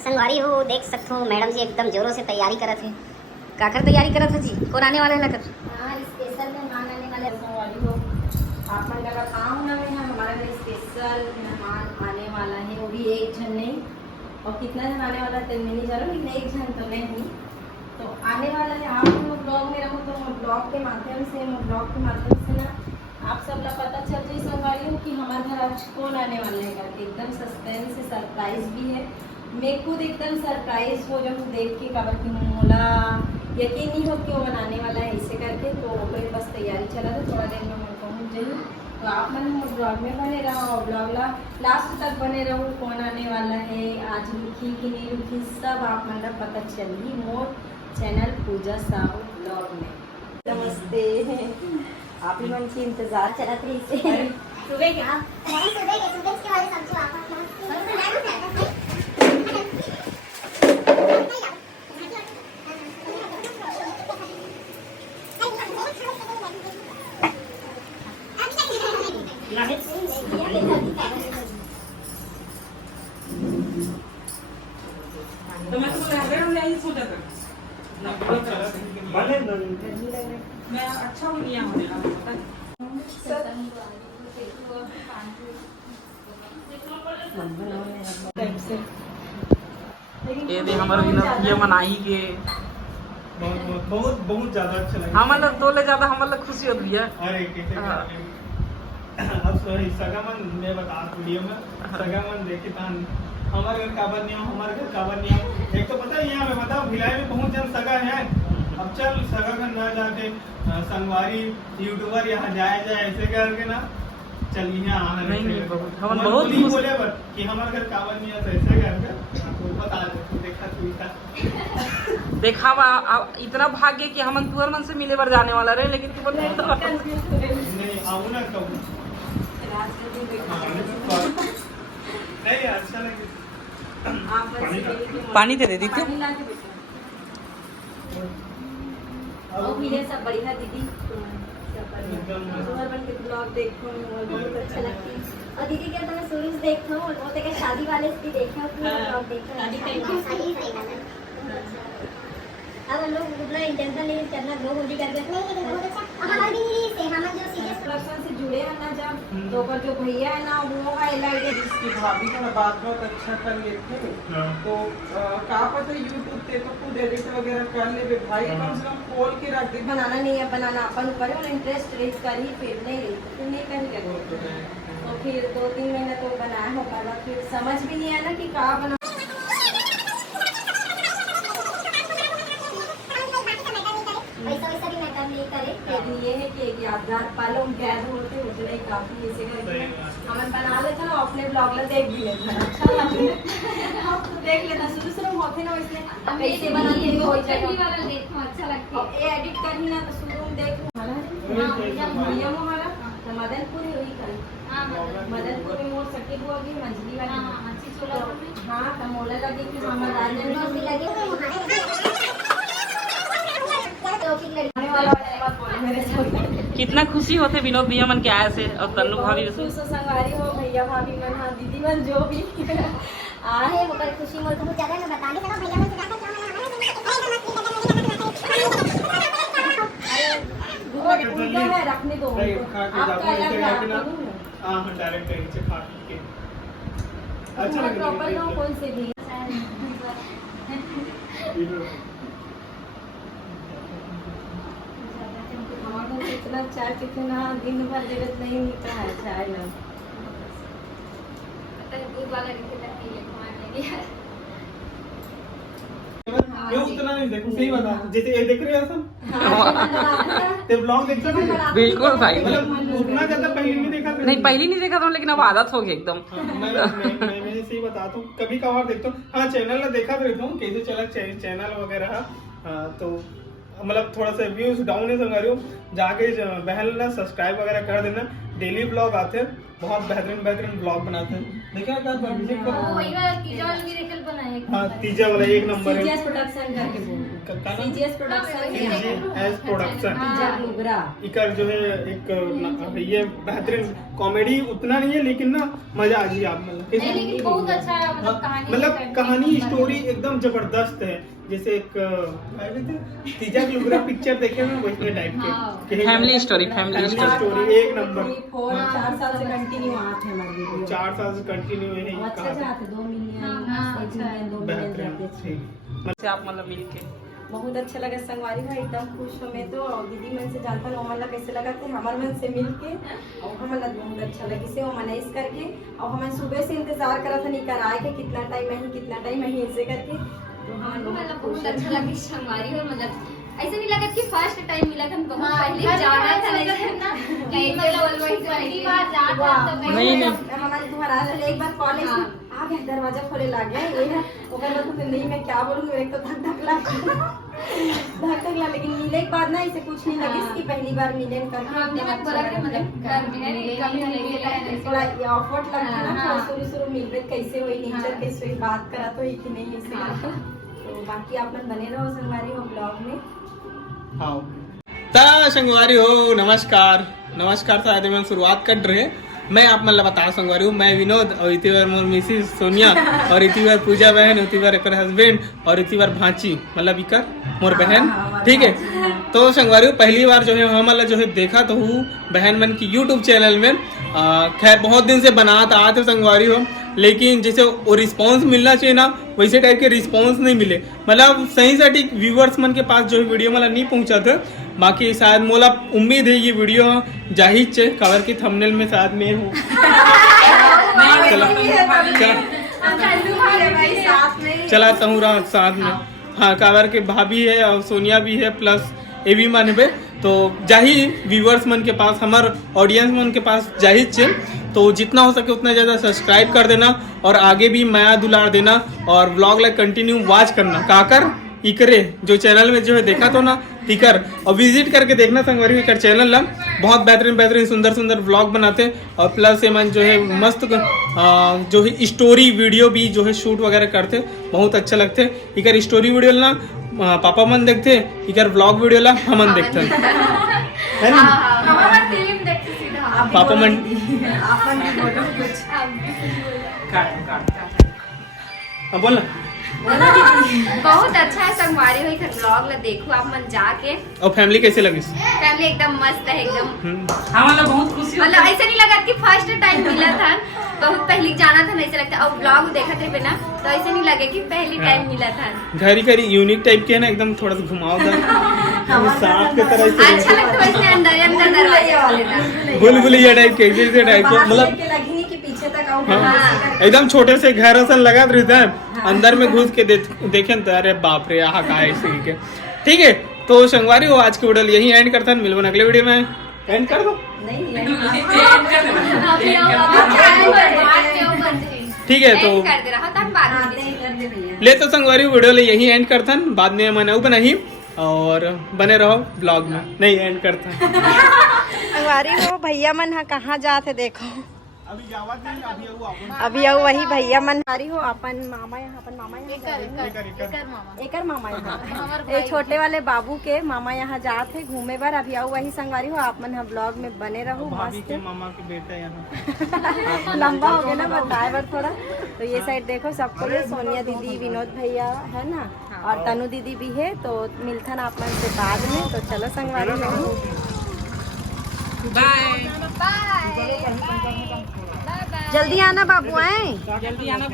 संगवारी हो देख सकते हो मैडम जी एकदम जोरों से तैयारी करत है। काकर तैयारी करत है जी? कौन आने वाला है लकर? हाँ स्पेशल मेहमान आने वाले संगवारी हो। आप मन का काम ना में हमारा घर स्पेशल मेहमान आने वाला है, वो भी एक जन नहीं। और कितना जन आने वाला है मैं नहीं जान रहा, लेकिन एक जन तो नहीं तो आने वाला है। आप ब्लॉग में रहो तो ब्लॉग के माध्यम से ना आप सब लोग पता चल जाए संगवारी हो कि हमारे घर आज कौन आने वाला है करके। एकदम सस्पेंस से सरप्राइज भी है। मैं खुद एकदम सरप्राइज हो जब देख के खबर की मोला यकीन नहीं हो कि वो बनाने वाला है ऐसे करके। तो बस तैयारी चला था, थोड़ा देर में मैं पहुँच जाऊँ। तो आप मन ब्लॉग में बने रहो और ब्लॉग लास्ट तक बने रहो। कौन आने वाला है, आज रुकी कि नहीं रुकी, सब आप मन का पता चली मोर चैनल पूजा साहू ब्लॉग में। नमस्ते, आप ही मन की इंतजार चला था इसे सुबह के तो मैं तो नहीं सोचा था मैं अच्छा भी नहीं होने लगा। ये दे हमारे ये मनाई के बहुत ज्यादा अच्छा लगा। हमारे तोले ज्यादा हमारे खुशी होती है। अरे कैसे अब सगामन मैं बता वीडियो में सगामन देखे तान हमारे घर काबर नहीं हमारे घर काबर नहीं। एक तो पता है यहाँ मैं बताऊँ भिलाई में बहुत जन सगा है। अब चल सगा घर ना जाके संगवारी यूट्यूबर यहाँ जाए जाए ऐसे करके ना चल यहाँ आना नहीं बहुत बोले पर कि हमारे घर काबर नहीं है ऐसे करके बता दे देखा देखा इतना भाग्य कि हम तुअर मन से मिले बार जाने वाला रहे, लेकिन तू बोले तो नहीं आऊ ना कब नहीं अच्छा लगे। पानी दे दी थी। सब बढ़िया दीदी ब्लॉग देखो बहुत अच्छा लगती है। और दीदी क्या तुम्हें शुरू से देखो वो तो शादी वाले से देखो पूरा ब्लॉग देखो। अब हम लोग उतना इंटेंशन नहीं करना ब्लॉग उल्टी करके नहीं बहुत अच्छा। हमारे भी से हम जो सीरियस पर्सन से जुड़े हैं ना जब तो पर जो भैया है ना वो का लाइक इसकी भाभी का बात बहुत अच्छा कर लेते तो कहा पता यूट्यूब पे तो खुद एडिट वगैरह कर ले भाई कम से कम खोल के रख दे। बनाना नहीं है, बनाना अपन ऊपर है इंटरेस्ट रेट कर ही फिर नहीं रही फिर नहीं कर लगे तो फिर 2-3 महीने तो बनाया होगा फिर समझ भी नहीं आया ना कि कहाँ बना। वैसा भी मैटर नहीं करे लेकिन ये है कि एक यादगार पलों गैद होते उतने काफी ऐसे करके हम बना लेते ना अपने ब्लॉग में देख भी लेते हैं अच्छा लगता है तो देख लेना शुरू होते ना इसलिए कैसे बनाते हैं हो जाएगा देखो अच्छा लगता है ये एडिट करनी ना तो शुरू में देखो भैया हमारा तो मदनपुर ही हुई कल मदनपुर में मोर सके हुआ भी मंझली वाली हाँ तो मोला लगे कि हमारा राजन भी लगे कितना खुशी होते विनोद भैया मन के आए से और तन्नू भाभी संगवारी हो भैया भाभी मन हाँ दीदी मन जो भी आए वो कर खुशी मोल बहुत ज्यादा मैं बता नहीं सकता भैया मन से है रखने दो हाँ डायरेक्ट नीचे खा के अच्छा प्रॉपर लो कौन से भी इतना चाय पीते ना दिन भर जरूरत नहीं मिलता है चाय ना दूध वाला क्यों उतना नहीं देखो सही बता जैसे ये देख रहे हो सब ते ब्लॉग देखते हो बिल्कुल भाई उतना ज्यादा पहले नहीं देखा नहीं पहले नहीं देखा था लेकिन अब आदत हो गई एकदम। मैं सही बताता हूँ कभी कभार देखता हूँ हाँ चैनल में देखा रहता हूँ कैसे चला चैनल वगैरह तो मतलब थोड़ा सा व्यूज डाउन है संगवारी जाके बहन ना सब्सक्राइब वगैरह कर देना। डेली ब्लॉग आते हैं बहुत बेहतरीन ब्लॉग बनाते हैं देखा क्या हाँ तीजा वाला एक नंबर है प्रोडक्शन करके का नाम CGS production CGS production. Nubra इकर जो है एक ये बेहतरीन कॉमेडी उतना नहीं है लेकिन ना मजा आ गई आप लेकिन बहुत अच्छा है, मतलब कहानी स्टोरी एकदम जबरदस्त है। जैसे एक तीजा लुगरा पिक्चर देखे ना वैसे टाइप के फैमिली स्टोरी स्टोरी एक नंबर। 4 साल से कंटिन्यू आते हैं हमारे वीडियो। 4 साल से कंटिन्यू है अच्छा जाते 2 मिलियन 2 मिलियन जाते थे। से आप मतलब मिलके बहुत अच्छा लगा संगवारी भाई, एकदम खुश हो मैं तो। और दीदी मन से जानता हूँ मन कैसे लगा थे हमारे मन से मिलके, और हमें बहुत अच्छा लगे से वो मनाइश करके। और हमें सुबह से इंतजार करा था निकल आए के कितना टाइम नहीं ऐसे करके, तो हमें बहुत अच्छा लगी संगवारी हो। मतलब ऐसे नहीं लगा कि फर्स्ट टाइम मिला था, बहुत पहले जाना था ना कि मतलब पहली बार जाना तो नहीं हमारे तुम्हारा एक बार कॉलेज आ गया, दरवाजा खोले लग गया ये है ओकर बाद तो नहीं मैं क्या बोलूं, मेरे को धक धक लगा लेकिन मिले के बाद ना इसे कुछ नहीं लगी इसकी पहली बार मिले थोड़ा ऑफर्ट लगता है ना, शुरू मिलबे कैसे हुई नेचर कैसे हुई बात करा तो एक ही नहीं ऐसे। तो बाकी आप मन बने रहो संगवारी हो ब्लॉग में। हाँ ता संगवारी हो नमस्कार शायद हम शुरुआत कर रहे। मैं आप मतलब बता संगवारी हूँ, मैं विनोद और इतनी बार मोर मिसिस सोनिया और इतनी बार पूजा बहन, इतनी बार एक हस्बैंड और इतनी बार भांची मतलब इकर मोर बहन, ठीक है। तो संगवारी हूँ पहली बार जो है हमारा जो है देखा तो हूँ बहन मन की यूट्यूब चैनल में। खैर बहुत दिन से बनाता आते संगवारी हो, लेकिन जैसे वो रिस्पांस मिलना चाहिए ना वैसे टाइप के रिस्पांस नहीं मिले। मतलब सही सटीक व्यूवर्स मन के पास जो है वीडियो मतलब नहीं पहुंचा था। बाकी शायद मोला उम्मीद है ये वीडियो जाहिर चे कवर की थंबनेल में शायद मैं हूँ। चला तहूँ साथ में, हाँ कवर के भाभी है और सोनिया भी है प्लस ए भी मन है। तो जाहिर व्यूवर्स मन के पास हमारे ऑडियंस मन के पास जाहिर चे, तो जितना हो सके उतना ज़्यादा सब्सक्राइब कर देना और आगे भी माया दुलार देना और व्लॉग लाइक कंटिन्यू वॉच करना। काकर इकरे जो चैनल में जो है देखा तो ना तिकर और विजिट करके देखना संगवारी इकर चैनल ला, बहुत बेहतरीन सुंदर व्लॉग बनाते और प्लस मन जो है मस्त जो है स्टोरी वीडियो भी जो है शूट वगैरह करते, बहुत अच्छा लगते। इकर स्टोरी वीडियो ना पापा मन देखते, इकर व्लॉग वीडियो ला हमन देखते है ना पापा मन। बोल ना बहुत अच्छा है संगवारी हुई ब्लॉग ला देखो आप मन जाके। और फैमिली कैसे लगी? फैमिली एकदम मस्त है एकदम। हाँ मतलब बहुत खुशी मतलब ऐसा नहीं लगा कि फर्स्ट टाइम मिला था, बहुत पहले जाना था ऐसा लगता। और ब्लॉग देखा थे बिना तो ऐसा नहीं लगे कि पहली टाइम मिला था। घरी यूनिक टाइप के है ना, एकदम थोड़ा सा घुमावदार सांप के तरह अच्छा लगता है वैसे अंदर दरवाजा वाले बुलबुलिया टाइप के जैसे टाइप के मतलब पीछे तक आओ एकदम छोटे से घर सा लगा रहता है, अंदर में घुस के देखे तो अरे बाप रे यहाँ का है के। ठीक है तो संगवारी हो आज की वीडियो यही एंड करता है, मिलबो अगले वीडियो में। एंड कर दो ठीक है तो ले तो संगवारी वीडियो ले यही एंड करता है, बाद में मैंने बनाई और बने रहो ब्लॉग में। नहीं एंड करता संगवारी हो भैया मन हा कहाँ जाते देखो अभी आओ वही भैया मन हारी हो अपन मामा यहाँ एकर मामा यहाँ एक छोटे वाले बाबू के मामा यहाँ जाते घूमे बार। अभी आओ वही संगवारी हो आप मन ब्लॉग में बने रहो। मस्त मामा के बेटा यहाँ लंबा हो गया ना बताए बार थोड़ा। तो ये साइड देखो सबको, ये सोनिया दीदी विनोद भैया है ना और तनु दीदी भी है। तो मिलता ना आप मन से बाद में। तो चलो संगवारी हो बाय जल्दी आना बाबू आए जल्दी आना।